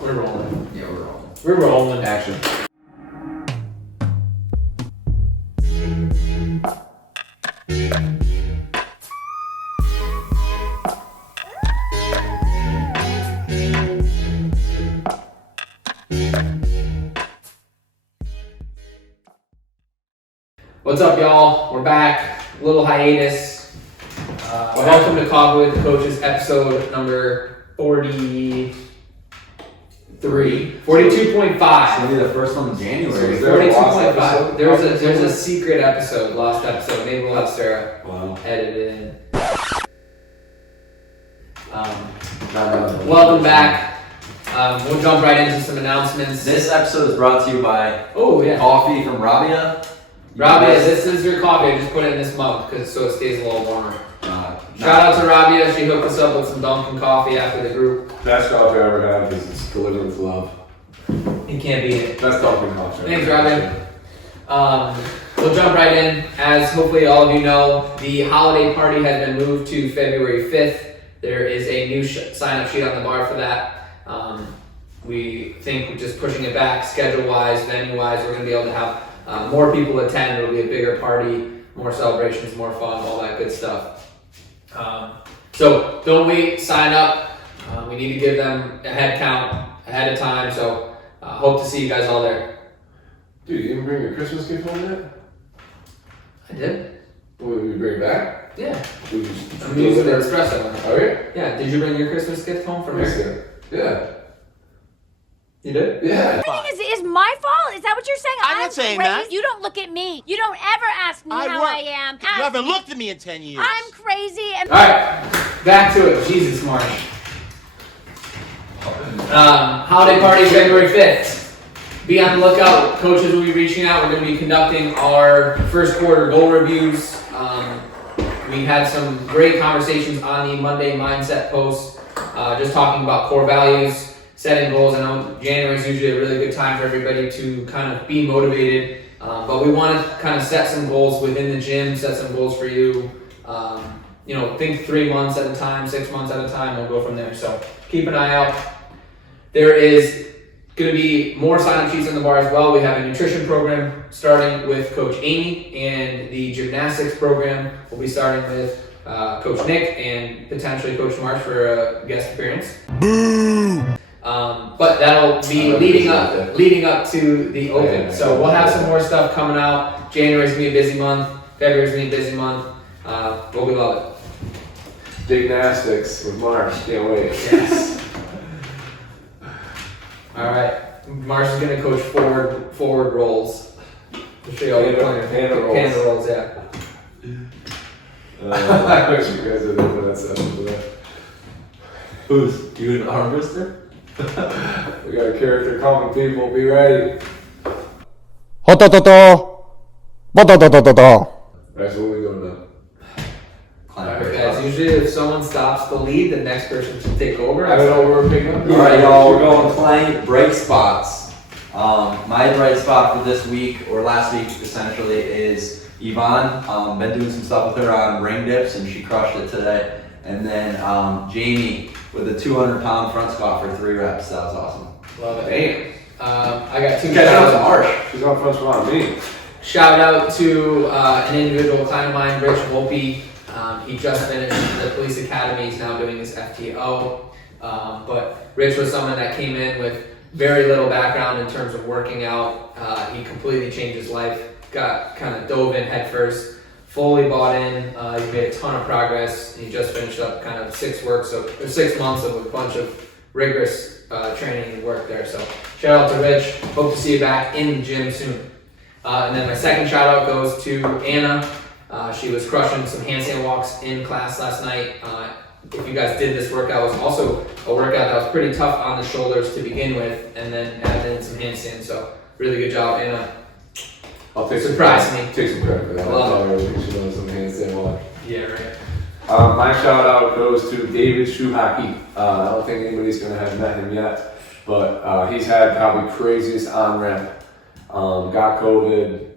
We're rolling. Yeah, we're rolling. We're rolling. Action. What's up, y'all? We're back. A little hiatus. Welcome to Coffee with the Coaches, episode number 43. 42.5. Gonna be the first one in January. 42.5. There's a secret episode, lost episode. Maybe we'll have Sarah edit it in. Welcome back. We'll jump right into some announcements. This episode is brought to you by coffee from Rabia. Rabia, this is your coffee. I just put it in this mug so it stays a little warmer. Shout out to Rabia. She hooked us up with some Dunkin' coffee after the group. Best coffee I ever had because it's delivered with love. You can't beat it. Best Dunkin' coffee. Thanks, Rabia. We'll jump right in. As hopefully all of you know, the holiday party has been moved to February 5th. There is a new sign-up sheet on the bar for that. We think we're just pushing it back schedule-wise, venue-wise. We're going to be able to have more people attend. It'll be a bigger party, more celebrations, more fun, all that good stuff. So don't wait, sign up. We need to give them a head count ahead of time. So hope to see you guys all there. Dude, you didn't bring your Christmas gift home yet? I did? Will you bring it back? Yeah. I'm I'm using the espresso. Okay. Yeah. Did you bring your Christmas gift home from here? Yeah. You did? Yeah. Is my fault? Is that what you're saying? I'm not saying crazy. that. You don't look at me. You don't ever ask me how I am. You haven't looked at me in 10 years. I'm crazy and All right. Back to it. Jesus, March. Holiday party February 5th. Be on the lookout. Coaches will be reaching out. We're going to be conducting our first quarter goal reviews. We had some great conversations on the Monday Mindset post, just talking about core values, setting goals. I know January is usually a really good time for everybody to kind of be motivated, but we want to kind of set some goals within the gym, set some goals for you. Think 3 months at a time, 6 months at a time. We'll go from there. So keep an eye out. There is going to be more sign-up sheets in the bar as well. We have a nutrition program starting with Coach Amy, and the gymnastics program will be starting with Coach Nick and potentially Coach Marsh for a guest appearance. Boo! But that'll be leading up to the Open. So we'll have some more stuff coming out. January's gonna be a busy month. February's gonna be a busy month. But we love it. Gymnastics with Marsh. Can't wait. Yes. All right. Marsh is gonna coach forward rolls. We'll show you all the Panda rolls. Panda rolls, yeah. I wish you guys had opened that session for that. Who's you an arm wrister? We got a character calling people. Be ready. Hotototo. Bototototo. That's what we going now. Guys, usually if someone stops the lead, the next person should take over. I don't know where we're picking up. All right, y'all. We're going client bright spots. My bright spot for this week or last week essentially is Yvonne. Been doing some stuff with her on ring dips, and she crushed it today. And then Jamie with a 200-pound front squat for 3 reps. That was awesome. Love it. I got 2 Catch up to shout Marsh. She's on front spot on me. Shout out to an individual client of mine, Rich Volpe. He just finished the police academy. He's now doing his FTO. But Rich was someone that came in with very little background in terms of working out. He completely changed his life. Got kind of dove in head first. Fully bought in. He made a ton of progress. He just finished up kind of 6 months of a bunch of rigorous training and work there. So shout out to Rich. Hope to see you back in the gym soon. And then my second shout out goes to Anna. She was crushing some handstand walks in class last night. If you guys did this workout, it was also a workout that was pretty tough on the shoulders to begin with, and then added in some handstands. So really good job, Anna. I'll take Surprise some, me. Take some credit for that. Love I think she knows some handstand walk. Yeah, right. My shout out goes to David Shuhaki. I don't think anybody's gonna have met him yet, but he's had probably craziest on ramp. Got COVID,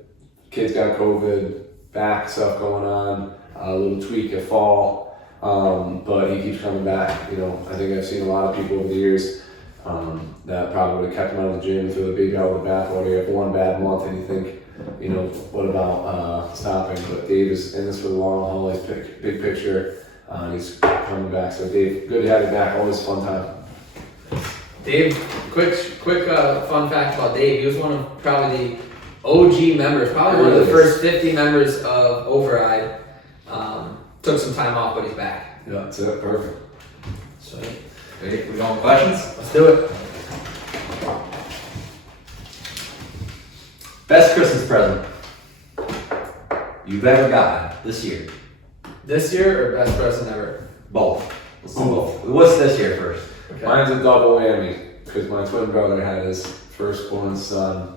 kids got COVID, back stuff going on, a little tweak at fall, but he keeps coming back. I think I've seen a lot of people over the years That probably would have kept him out of the gym, threw the baby out of the bathwater. You have one bad month and you think, you know, what about stopping? But Dave is in this for the long haul. He's big picture. He's coming back. So Dave, good to have you back. Always a fun time. Dave, quick fun fact about Dave. He was one of probably the OG members, probably one of the first 50 members of Override. Took some time off, but he's back. Yeah, that's it. Perfect. Sweet. Okay, we going with questions? Let's do it. Best Christmas present you've ever gotten this year? This year or best present ever? Both. Let's do both. What's this year first? Okay. Mine's a double whammy because my twin brother had his firstborn son,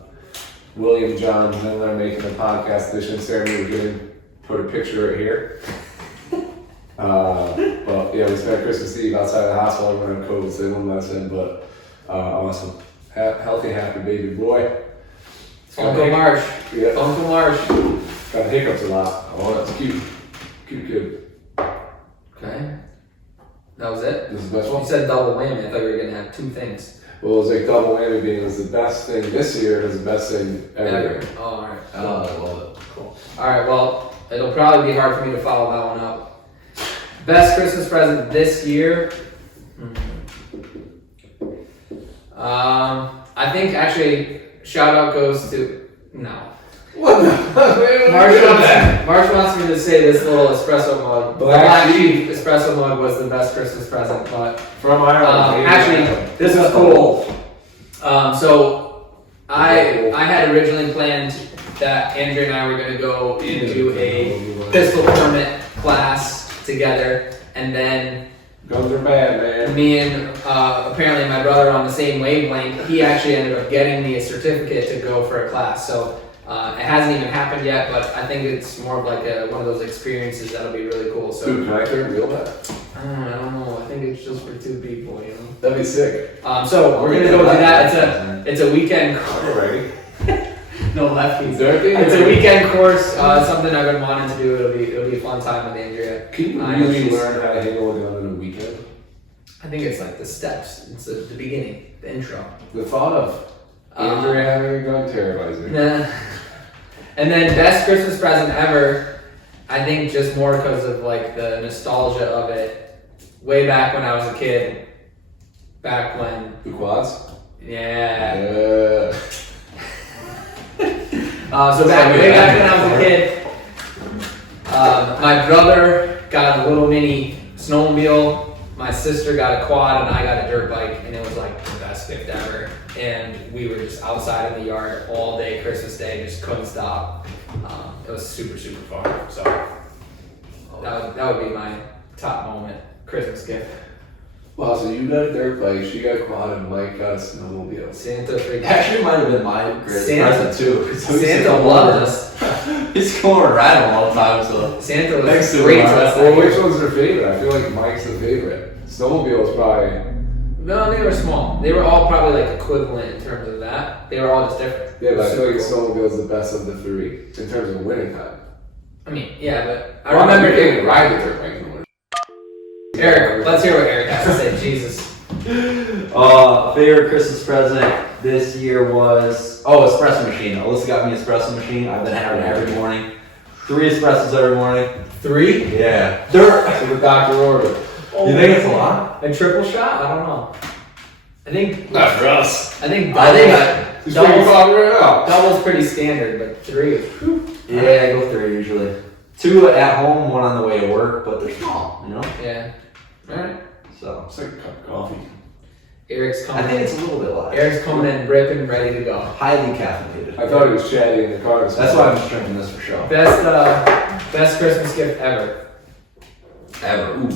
William John Miller, making a podcast edition ceremony. We didn't put a picture right here. But yeah, we spent Christmas Eve outside of the hospital. Everyone had COVID, so they wouldn't let us in. But awesome, healthy, happy baby boy. Uncle Marsh. Yeah, Uncle Marsh. got the hiccups a lot. Oh, that's cute. Cute kid. Okay. That was it? This is the best You one. said double whammy. I thought you were gonna have two things. Well, it was like double whammy being it was the best thing this year. It was the best thing ever. Oh, alright. I love it. Cool. Alright, well, it'll probably be hard for me to follow that one up. Best Christmas present this year? I think actually, shout out goes to, no. What the? Marsh wants me to say this little espresso mug. The Black Sheep espresso mug was the best Christmas present, but From Ireland. actually, this was cool. So I had originally planned that Andrea and I were going to go into a pistol permit class together, and then Guns are bad, man. me and apparently my brother on the same wavelength, he actually ended up getting me a certificate to go for a class. So it hasn't even happened yet, but I think it's more of like one of those experiences that'll be really cool. So Dude, can I third wheel that? I don't know. I think it's just for two people, you know. That'd be sick. So we're gonna go do that. It's a weekend. Alrighty. No lefties. Is there anything? It's a weekend course. Something I've been wanting to do. It'll be a fun time with Andrea. Can you I know really she's- learn how to handle a gun in a weekend? I think it's like the steps. It's the beginning, the intro. The thought of Andrea having a gun terrifies me. Nah. And then best Christmas present ever. I think just more because of like the nostalgia of it. Way back when I was a kid. Back when, The quads? yeah. Yeah. So way back when I was a kid, my brother got a little mini snowmobile. My sister got a quad and I got a dirt bike, and it was like the best gift ever. And we were just outside in the yard all day, Christmas Day, just couldn't stop. It was super, super fun. So that would be my top moment, Christmas gift. Wow, so you got a dirt bike, she got a quad, and Mike got a snowmobile. Santa freaking Actually, might have been my greatest Santa. present too. 'cause I used to Santa come loved over- us. He's going to ride him all the time, so. Santa was Thanks to great to him. us. Well, that which year. one's your favorite? I feel like Mike's the favorite. Snowmobile is probably. No, they were small. They were all probably like equivalent in terms of that. They were all just different. Yeah, but I feel like Super cool. snowmobile is the best of the three in terms of winning time. I mean, yeah, but I Well, remember you can't ride the dirt bike in the winter. Eric. Let's hear what Eric has to say. Jesus. Favorite Christmas present this year was espresso machine. Alyssa got me an espresso machine. I've been having it every morning. 3 espressos every morning. 3? Yeah. So the doctor ordered. You think it's a lot? A triple shot? I don't know. I think Not for us. I think I think He's drinking coffee right now. double's pretty standard, but 3. Whew. Yeah, I go 3 usually. 2 at home, 1 on the way to work, but they're small, you know? Yeah. All right. So It's like a cup of coffee. Eric's I coming. think it's a little bit light. Eric's coming in, ripping, ready to go. Highly caffeinated. I thought he was chatty in the car. That's why I'm just drinking this for show. Best Christmas gift ever. Ever. Ooh.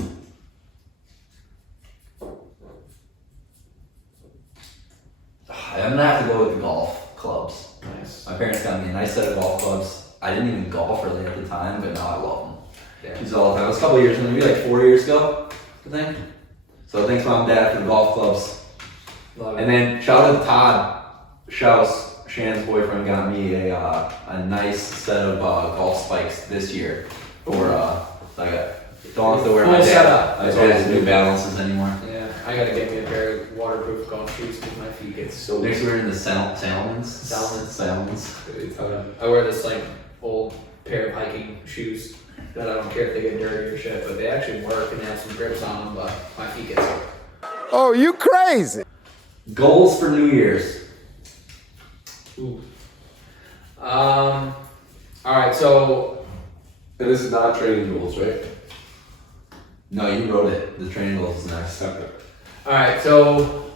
I'm gonna have to go with the golf clubs. Nice. My parents got me a nice set of golf clubs. I didn't even golf really at the time, but now I love them. Yeah. Use it all the time. It was a couple years, maybe like 4 years ago, I think. So thanks mom and dad for the golf clubs. Love And it. then shout out to Todd Schaus, Shannon's boyfriend, got me a nice set of golf spikes this year for like don't have to wear my Full dad. setup. I don't have New Balances anymore. Yeah. I gotta get me a pair of waterproof golf shoes because my feet get so. Next we're in the Salmons. Salmons. I wear this like old pair of hiking shoes that I don't care if they get dirty or shit, but they actually work and they have some grips on them, but my feet get sore. Oh, you crazy. Goals for New Year's. Ooh. Alright, so And this is not training goals, right? No, you wrote it. The training goals is next. Separate. alright, so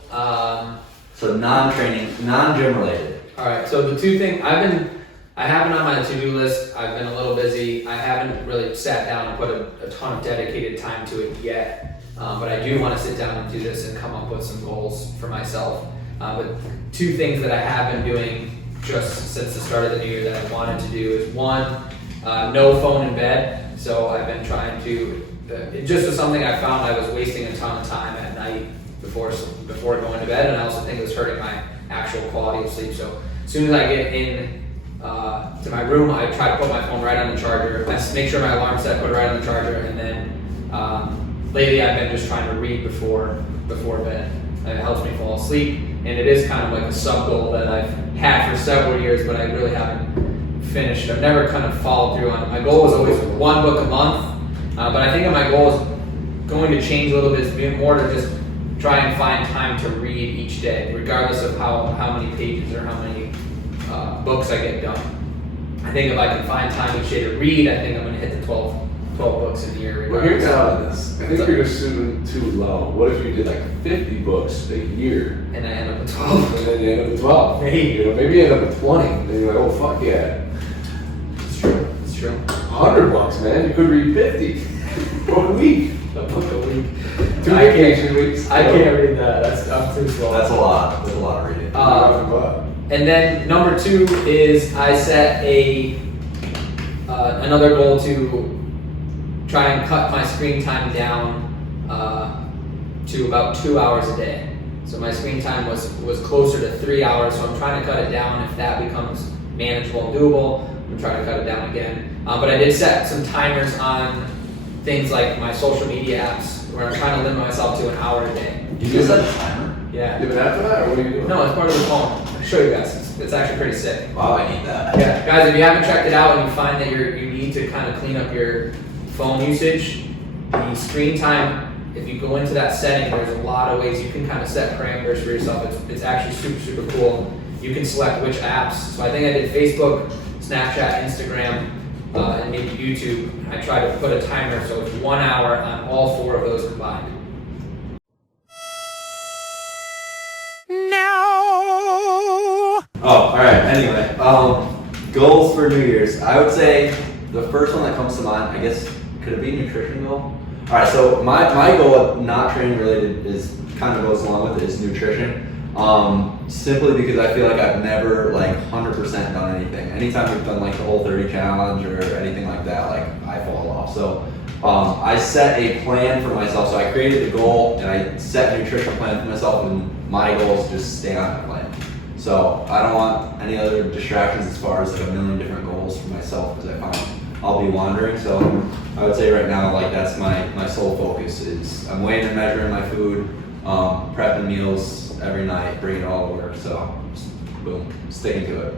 So non-training, non-gym related. alright, so the two things I haven't on my to-do list. I've been a little busy. I haven't really sat down and put a ton of dedicated time to it yet. But I do want to sit down and do this and come up with some goals for myself. But two things that I have been doing just since the start of the new year that I wanted to do is one, no phone in bed. So I've been trying to, it just was something I found I was wasting a ton of time at night before going to bed. And I also think it was hurting my actual quality of sleep. So as soon as I get in to my room, I try to put my phone right on the charger. I make sure my alarm's set, put it right on the charger, and then lately I've been just trying to read before bed. It helps me fall asleep, and it is kind of like a sub goal that I've had for several years, but I really haven't finished. I've never kind of followed through on it. My goal was always one book a month, but I think my goal is going to change a little bit. It's being more to just try and find time to read each day, regardless of how many pages or how many books I get done. I think if I can find time each day to read, I think I'm going to hit the 12 books in a year. Well, here's how it is. I think you're assuming too low. What if you did like 50 books a year? And I end up with 12. And then you end up with 12. Maybe. You know, maybe you end up with 20. And you're like, oh, fuck yeah. It's true. It's true. 100 bucks, man. You could read 50. Book a week. A book a week. 2 vacation weeks. I can't read that. I'm too slow. That's a lot. That's a lot of reading. And then number two is I set another goal to try and cut my screen time down to about 2 hours a day. So my screen time was closer to 3 hours, so I'm trying to cut it down. If that becomes manageable and doable, I'm trying to cut it down again. But I did set some timers on things like my social media apps where I'm trying to limit myself to an hour a day. You just set a timer? Yeah. You have an app for that, or what are you doing? No, it's part of the phone. I'll show you guys. It's actually pretty sick. Wow, I need that. Yeah, guys, if you haven't checked it out and you find that you need to kind of clean up your phone usage, the screen time, if you go into that setting, there's a lot of ways you can kind of set parameters for yourself. It's actually super, super cool. You can select which apps. So I think I did Facebook, Snapchat, Instagram, and maybe YouTube. I try to put a timer so it's 1 hour on all 4 of those combined. Oh, alright, anyway. Goals for New Year's. I would say the first one that comes to mind, I guess, could it be nutrition goal? Alright, so my goal, not training related, is kind of goes along with it, is nutrition. Simply because I feel like I've never 100% done anything. Anytime we've done like the Whole30 challenge or anything like that, I fall off. So I set a plan for myself. So I created the goal and I set a nutrition plan for myself, and my goal is just stay on that plan. So I don't want any other distractions as far as a million different goals for myself, because I find I'll be wandering. So I would say right now, that's my sole focus is I'm weighing and measuring my food, prepping meals every night, bringing it all to work. So just, boom, sticking to it.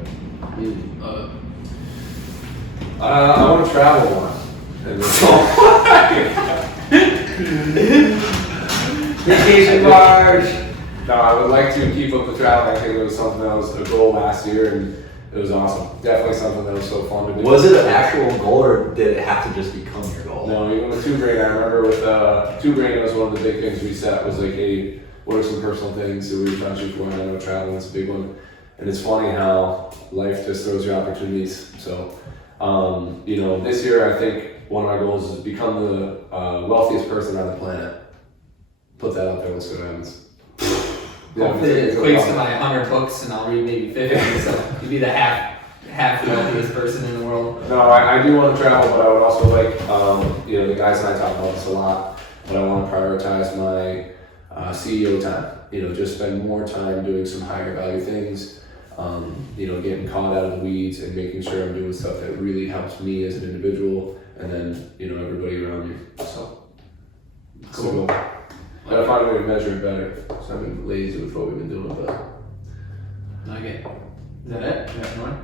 I want to travel more. And Vacation March! No, I would like to keep up the travel. I think it was something that was a goal last year, and it was awesome. Definitely something that was so fun to do. Was it an actual goal, or did it have to just become your goal? No, even with 2 Grain, I remember with 2 Grain was one of the big things we set was hey, what are some personal things that we were trying to shoot for? And I know traveling is a big one. And it's funny how life just throws you opportunities. So, this year I think one of my goals is become the wealthiest person on the planet. Put that out there, let's see what happens. Hopefully it equates to my 100 books and I'll read maybe 50, so you'd be the half wealthiest person in the world. No, I do want to travel, but I would also the guys and I talk about this a lot, but I want to prioritize my CEO time. Just spend more time doing some higher value things, getting caught out of the weeds and making sure I'm doing stuff that really helps me as an individual and then, everybody around me. So, Cool. Gotta find a way to measure it better. So I've been lazy with what we've been doing, but. Okay. Is that it? You got more?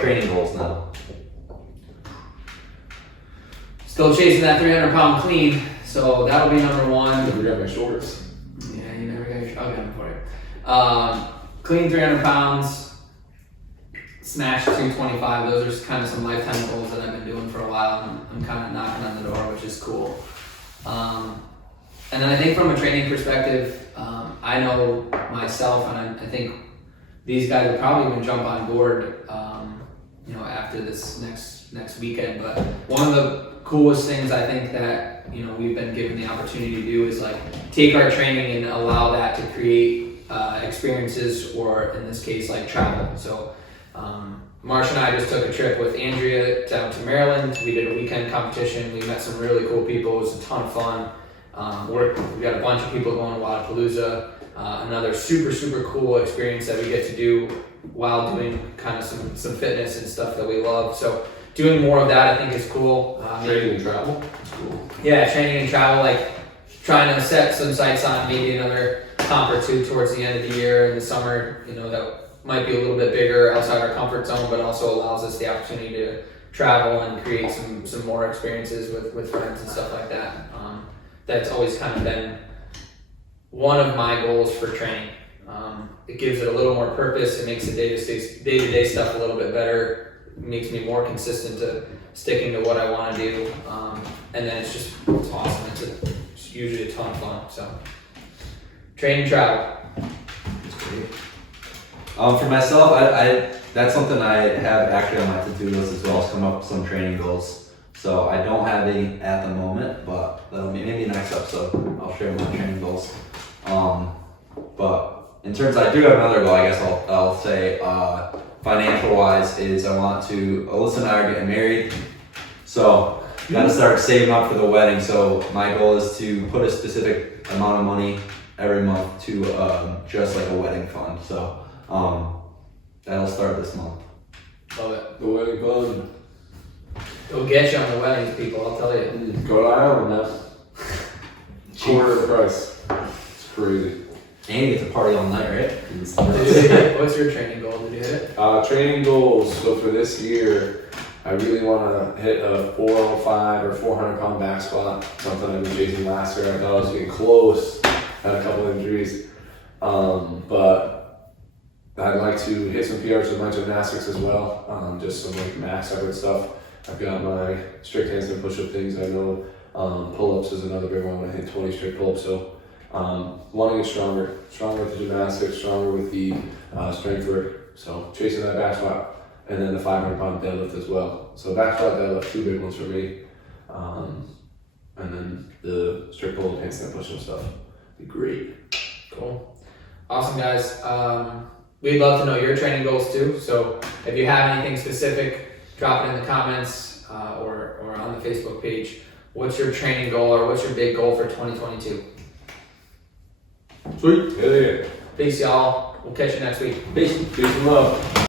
Training goals now. Still chasing that 300-pound clean, so that'll be number one. I forgot my shorts. Yeah, you never got your. I'll get them for you. Clean 300 pounds, smash 225. Those are just kind of some lifetime goals that I've been doing for a while. I'm kind of knocking on the door, which is cool. And then I think from a training perspective, I know myself, and I think these guys will probably even jump on board, after this next weekend. But one of the coolest things I think that we've been given the opportunity to do is like take our training and allow that to create experiences, or in this case like travel. So Marsh and I just took a trip with Andrea down to Maryland. We did a weekend competition. We met some really cool people. It was a ton of fun. We got a bunch of people going to Wodapalooza. Another super cool experience that we get to do while doing kind of some fitness and stuff that we love. So doing more of that I think is cool. Training and travel. It's cool. Yeah, training and travel, like trying to set some sights on maybe another comp or two towards the end of the year in the summer, that might be a little bit bigger outside our comfort zone, but also allows us the opportunity to travel and create some more experiences with friends and stuff like that. That's always kind of been one of my goals for training. It gives it a little more purpose. It makes the day-to-day stuff a little bit better. It makes me more consistent to sticking to what I want to do. And then it's awesome. It's usually a ton of fun. So train and travel. That's great. For myself, I that's something I have actually on my to-do list as well, is come up with some training goals. So I don't have any at the moment, but that'll be maybe next episode. I'll share my training goals. But in terms, I do have another goal. I guess I'll say financial wise is I want to. Alyssa and I are getting married, so got to start saving up for the wedding. So my goal is to put a specific amount of money every month to just like a wedding fund. So that'll start this month. Love it. The wedding fund. It'll get you on the weddings, people, I'll tell you. Go to Ireland now. Quarter of the price. It's crazy. And you get to party all night, right? What's your training goal? Did you hit it? Training goals. So for this year, I really want to hit a 405 or 400 pound back squat. Something I've been chasing last year. I thought I was getting close. Had a couple injuries. But I'd like to hit some PRs with my gymnastics as well. Just some like max effort stuff. I've got my strict handstand push-up things. I know pull-ups is another big one. I hit 20 strict pull-ups. So want to get stronger with the gymnastics, stronger with the strength work. So chasing that back squat, and then the 500 pound deadlift as well. So back squat, deadlift, two big ones for me. And then the strict pull, handstand push-up stuff. Be great. Cool. Awesome, guys. We'd love to know your training goals too. So if you have anything specific, drop it in the comments or on the Facebook page. What's your training goal, or what's your big goal for 2022? Sweet. Yeah. Peace, y'all. We'll catch you next week. Peace and love.